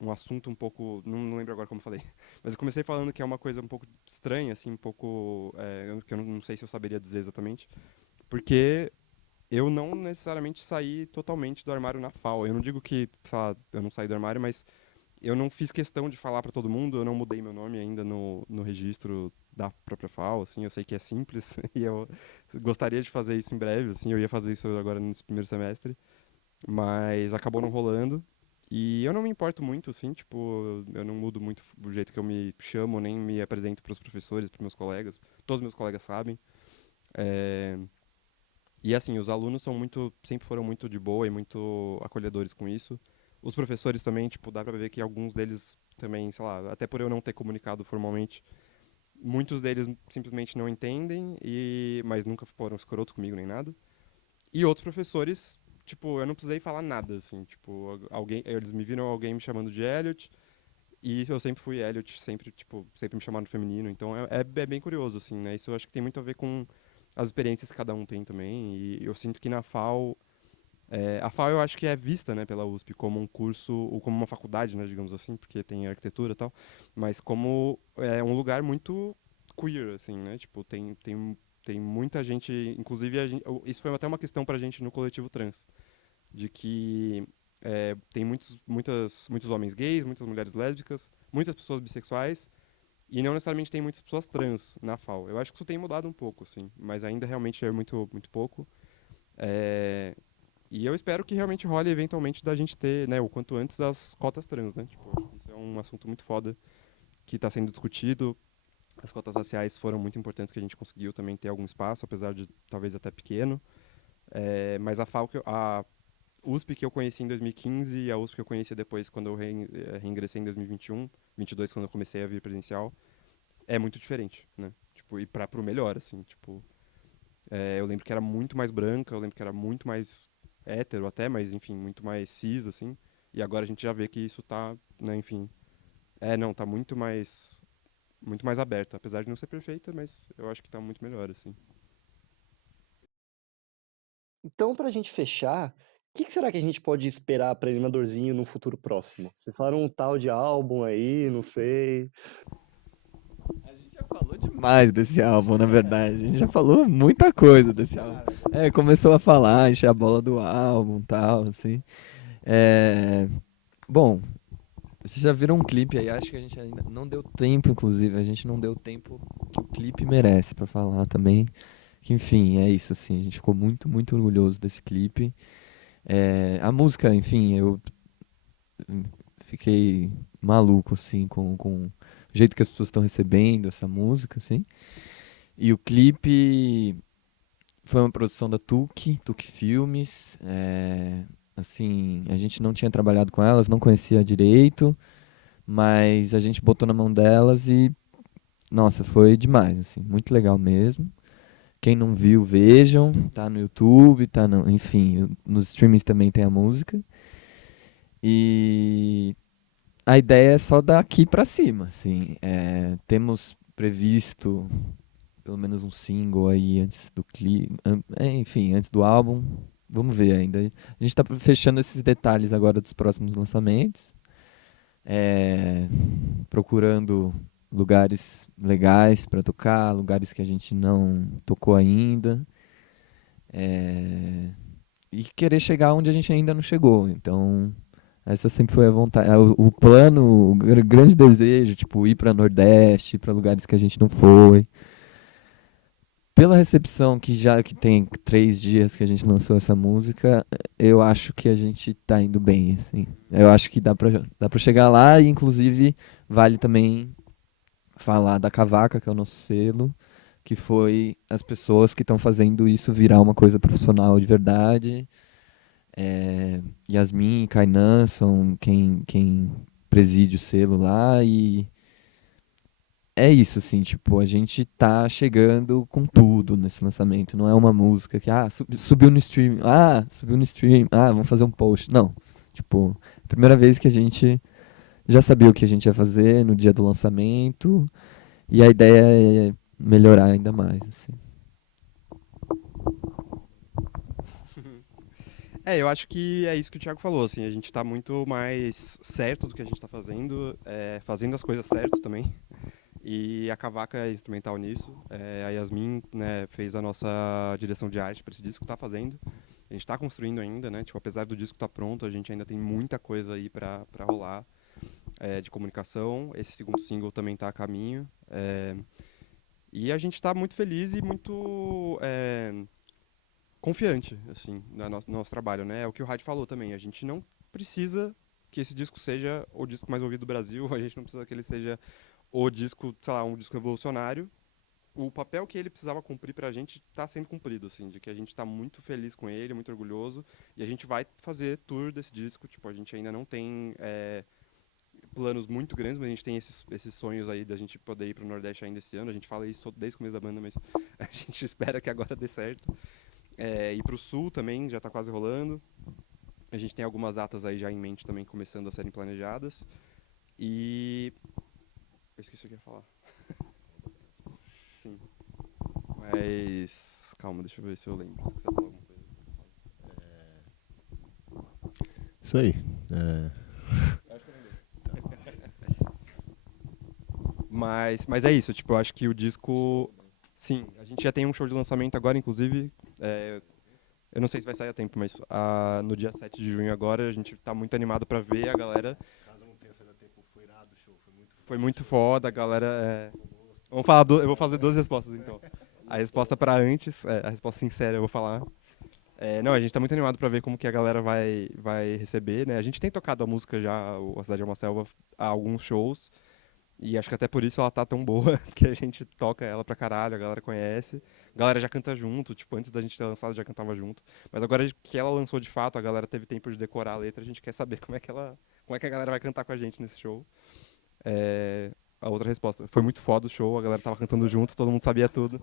um assunto um pouco. Não lembro agora como eu falei. Mas eu comecei falando que é uma coisa um pouco estranha, assim, um pouco. Que eu não sei se eu saberia dizer exatamente. Porque eu não necessariamente saí totalmente do armário na FAO. Eu não digo que, sei lá, eu não saí do armário, mas eu não fiz questão de falar para todo mundo, eu não mudei meu nome ainda no registro da própria FAO, assim, eu sei que é simples e eu gostaria de fazer isso em breve, assim, eu ia fazer isso agora nesse primeiro semestre, mas acabou não rolando. E eu não me importo muito, assim, tipo, eu não mudo muito o jeito que eu me chamo, nem me apresento para os professores, para meus colegas. Todos meus colegas sabem. É, e assim, os alunos sempre foram muito de boa e muito acolhedores com isso. Os professores também, tipo, dá pra ver que alguns deles também, sei lá, até por eu não ter comunicado formalmente, muitos deles simplesmente não entendem, mas nunca foram escrotos comigo nem nada. E outros professores, tipo, eu não precisei falar nada, assim, tipo, eles me viram alguém me chamando de Elliot, e eu sempre fui Elliot, sempre, tipo, sempre me chamaram no feminino, então é bem curioso, assim, né? Isso eu acho que tem muito a ver com as experiências que cada um tem também, e eu sinto que na FAO, a FAO eu acho que é vista, né, pela USP como um curso, ou como uma faculdade, né, digamos assim, porque tem arquitetura e tal, mas como um lugar muito queer, assim, né, tipo, tem muita gente, inclusive isso foi até uma questão pra gente no coletivo trans, de que tem muitos homens gays, muitas mulheres lésbicas, muitas pessoas bissexuais, e não necessariamente tem muitas pessoas trans na FAO. Eu acho que isso tem mudado um pouco, assim, mas ainda realmente é muito, muito pouco. É, e eu espero que realmente role eventualmente da gente ter, né, o quanto antes as cotas trans, né? Tipo, acho que isso é um assunto muito foda que está sendo discutido. As cotas raciais foram muito importantes que a gente conseguiu também ter algum espaço, apesar de talvez até pequeno. Mas a FAO, a USP que eu conheci em 2015 e a USP que eu conheci depois quando eu reingressei em 2021, 22 quando eu comecei a vir presencial, é muito diferente, né? Tipo, e pro melhor, assim, tipo, eu lembro que era muito mais branca, eu lembro que era muito mais hétero até, mas enfim, muito mais cis, assim. E agora a gente já vê que isso tá, né, enfim. Não, tá muito mais aberto, apesar de não ser perfeita, mas eu acho que tá muito melhor, assim. Então, pra gente fechar, o que será que a gente pode esperar pra Animadorzinho num futuro próximo? Vocês falaram um tal de álbum aí, não sei. A gente já falou demais desse álbum, na verdade. A gente já falou muita coisa desse álbum. Começou a falar, encher a bola do álbum e tal, assim. É... Bom, vocês já viram um clipe aí, acho que a gente ainda não deu tempo, inclusive, a gente não deu tempo que o clipe merece pra falar também. Que, enfim, é isso, assim, a gente ficou muito, muito orgulhoso desse clipe. A música, enfim, eu fiquei maluco, assim, com o jeito que as pessoas estão recebendo essa música, assim. E o clipe foi uma produção da Tuque Filmes. Assim, a gente não tinha trabalhado com elas, não conhecia direito, mas a gente botou na mão delas e, nossa, foi demais, assim, muito legal mesmo. Quem não viu, vejam, tá no YouTube, enfim, nos streamings também tem a música. E a ideia é só daqui pra cima, assim. Temos previsto pelo menos um single aí antes do clipe, enfim, antes do álbum. Vamos ver ainda. A gente tá fechando esses detalhes agora dos próximos lançamentos. Procurando lugares legais para tocar, lugares que a gente não tocou ainda. E querer chegar onde a gente ainda não chegou. Então, essa sempre foi a vontade, o plano, grande desejo, tipo, ir para Nordeste, para lugares que a gente não foi. Pela recepção que tem 3 dias que a gente lançou essa música, eu acho que a gente tá indo bem, assim. Eu acho que dá pra chegar lá e, inclusive, vale também falar da Cavaca, que é o nosso selo, que foi as pessoas que estão fazendo isso virar uma coisa profissional de verdade. Yasmin e Kainan são quem preside o selo lá e é isso, assim, tipo, a gente tá chegando com tudo nesse lançamento. Não é uma música que, subiu no stream, vamos fazer um post. Não, tipo, primeira vez que a gente já sabia o que a gente ia fazer no dia do lançamento e a ideia é melhorar ainda mais, assim. Eu acho que é isso que o Thiago falou, assim, a gente tá muito mais certo do que a gente tá fazendo, fazendo as coisas certo também. E a Cavaca é instrumental nisso. A Yasmin, né, fez a nossa direção de arte para esse disco, tá fazendo. A gente tá construindo ainda, né? Tipo, apesar do disco estar pronto, a gente ainda tem muita coisa aí para rolar de comunicação. Esse segundo single também tá a caminho. E a gente tá muito feliz e muito confiante, assim, no nosso trabalho, né? É o que o Rádio falou também. A gente não precisa que esse disco seja o disco mais ouvido do Brasil. A gente não precisa que ele seja o disco, sei lá, um disco revolucionário. O papel que ele precisava cumprir pra gente tá sendo cumprido, assim, de que a gente tá muito feliz com ele, muito orgulhoso, e a gente vai fazer tour desse disco, tipo, a gente ainda não tem planos muito grandes, mas a gente tem esses sonhos aí da gente poder ir pro Nordeste ainda esse ano, a gente fala isso desde o começo da banda, mas a gente espera que agora dê certo. Ir pro Sul também, já tá quase rolando, a gente tem algumas datas aí já em mente também, começando a serem planejadas, e... eu esqueci o que eu ia falar. Sim. Mas. Calma, deixa eu ver se eu lembro. Se você falou alguma coisa. Isso aí. Acho que eu lembrei. Mas é isso, tipo, eu acho que o disco. Sim, a gente já tem um show de lançamento agora, inclusive. Eu não sei se vai sair a tempo, mas no dia 7 de junho agora, a gente tá muito animado pra ver a galera. Caso não tenha saído a tempo, foi irado o show, Foi muito foda, a galera. Vamos falar, eu vou fazer duas respostas então. A resposta pra antes, a resposta sincera eu vou falar. Não, a gente tá muito animado pra ver como que a galera vai receber, né? A gente tem tocado a música já, A Cidade é uma Selva, há alguns shows. E acho que até por isso ela tá tão boa, porque a gente toca ela pra caralho, a galera conhece. A galera já canta junto, tipo, antes da gente ter lançado já cantava junto. Mas agora que ela lançou de fato, a galera teve tempo de decorar a letra, a gente quer saber como é que a galera vai cantar com a gente nesse show. A outra resposta. Foi muito foda o show, a galera tava cantando junto, todo mundo sabia tudo.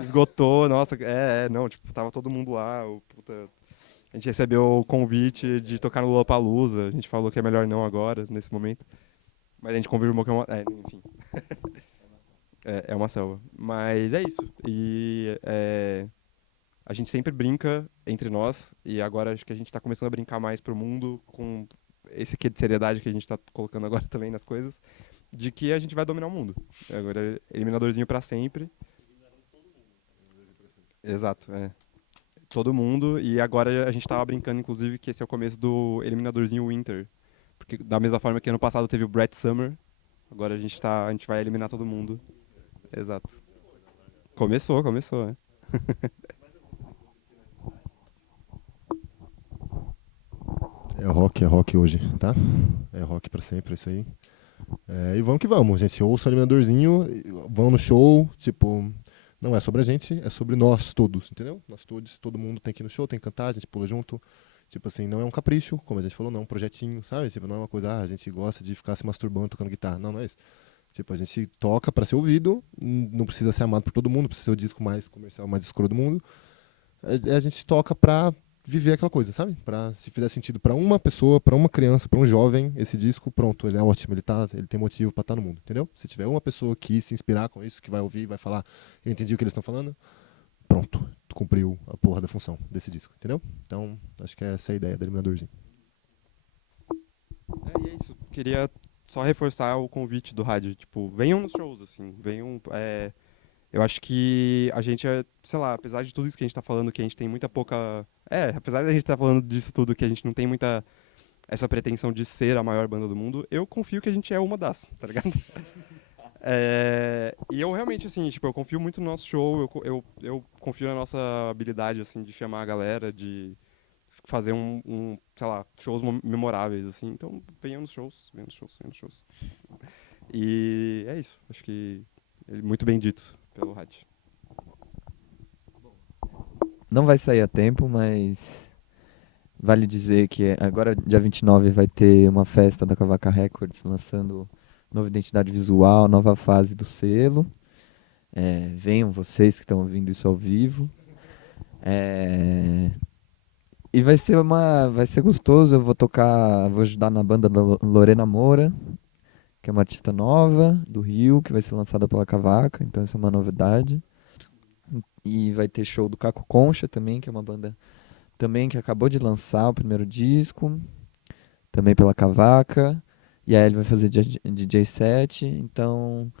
Esgotou, nossa, não, tipo, tava todo mundo lá. A gente recebeu o convite de tocar no Lollapalooza, a gente falou que é melhor não agora, nesse momento. Mas a gente confirmou que é uma. Enfim. É uma selva. Mas é isso. E a gente sempre brinca entre nós, e agora acho que a gente tá começando a brincar mais pro mundo com esse quê de seriedade que a gente tá colocando agora também nas coisas, de que a gente vai dominar o mundo. Agora, eliminadorzinho pra sempre. Exato, todo mundo, e agora a gente tava brincando, inclusive, que esse é o começo do eliminadorzinho Winter. Porque da mesma forma que ano passado teve o Brett Summer, agora a gente vai eliminar todo mundo. Exato. Começou, É rock hoje, tá? É rock pra sempre, é isso aí. E vamos que vamos, gente. Ouça o Eliminadorzinho, vão no show, tipo, não é sobre a gente, é sobre nós todos, entendeu? Nós todos, todo mundo tem que ir no show, tem que cantar, a gente pula junto. Tipo assim, não é um capricho, como a gente falou, não é um projetinho, sabe? Tipo, não é uma coisa, a gente gosta de ficar se masturbando tocando guitarra. Não, não é isso. Tipo, a gente toca pra ser ouvido, não precisa ser amado por todo mundo, precisa ser o disco mais comercial, mais escuro do mundo. A gente toca pra viver aquela coisa, sabe? Pra, se fizer sentido pra uma pessoa, pra uma criança, pra um jovem, esse disco, pronto, ele é ótimo, ele tem motivo pra estar no mundo, entendeu? Se tiver uma pessoa que se inspirar com isso, que vai ouvir, vai falar, eu entendi o que eles estão falando, pronto, tu cumpriu a porra da função desse disco, entendeu? Então, acho que essa é a ideia do Eliminadorzinho. E é isso. Queria só reforçar o convite do rádio. Tipo, venham nos shows, assim. Venham. Eu acho que a gente sei lá, apesar de tudo isso que a gente tá falando, que a gente tem muita pouca. Apesar de a gente estar falando disso tudo, que a gente não tem muita essa pretensão de ser a maior banda do mundo, eu confio que a gente é uma das, tá ligado? E eu realmente, assim, tipo, eu confio muito no nosso show, eu confio na nossa habilidade, assim, de chamar a galera, de fazer sei lá, shows memoráveis, assim. Então, venham nos shows. E é isso. Acho que muito bem dito pelo Rádio. Não vai sair a tempo, mas vale dizer que agora, dia 29, vai ter uma festa da Cavaca Records lançando nova identidade visual, nova fase do selo. Venham vocês que estão ouvindo isso ao vivo. E vai ser gostoso. Eu vou ajudar na banda da Lorena Moura, que é uma artista nova do Rio, que vai ser lançada pela Cavaca, então isso é uma novidade. E vai ter show do Caco Concha também, que é uma banda também que acabou de lançar o primeiro disco, também pela Cavaca, e aí ele vai fazer DJ set, então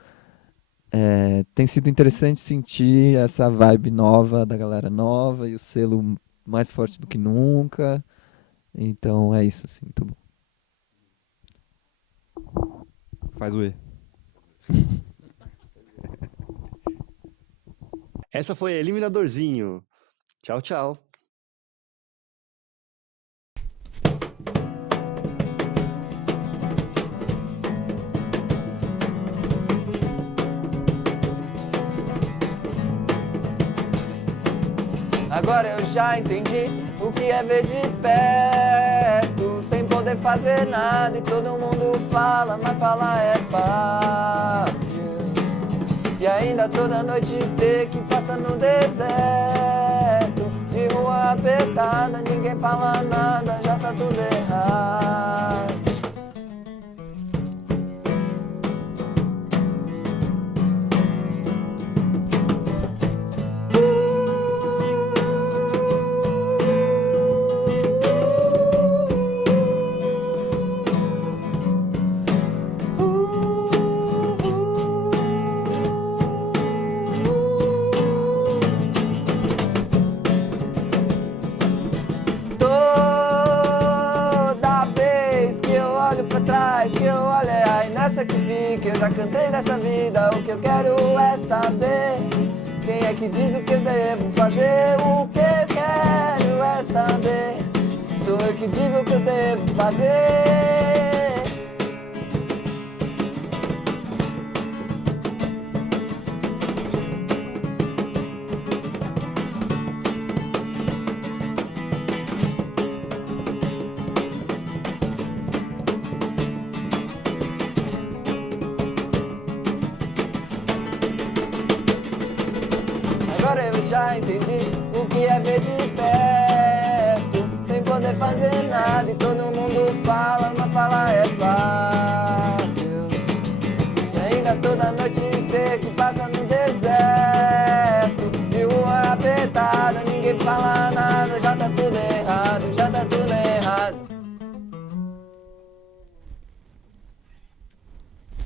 tem sido interessante sentir essa vibe nova da galera nova e o selo mais forte do que nunca, então é isso, assim, muito bom. Faz o E. Essa foi a Eliminadorzinho. Tchau, tchau. Agora eu já entendi o que é ver de perto, sem poder fazer nada e todo mundo fala, mas falar é fácil. E ainda toda noite ter que passar no deserto, de rua apertada, ninguém fala nada, já tá tudo errado. Que fica, eu já cantei dessa vida. O que eu quero é saber quem é que diz o que eu devo fazer. O que eu quero é saber, sou eu que digo o que eu devo fazer. Já entendi o que é ver de perto, sem poder fazer nada e todo mundo fala, mas falar é fácil. E ainda toda noite ter que passar no deserto, de rua apertada, ninguém fala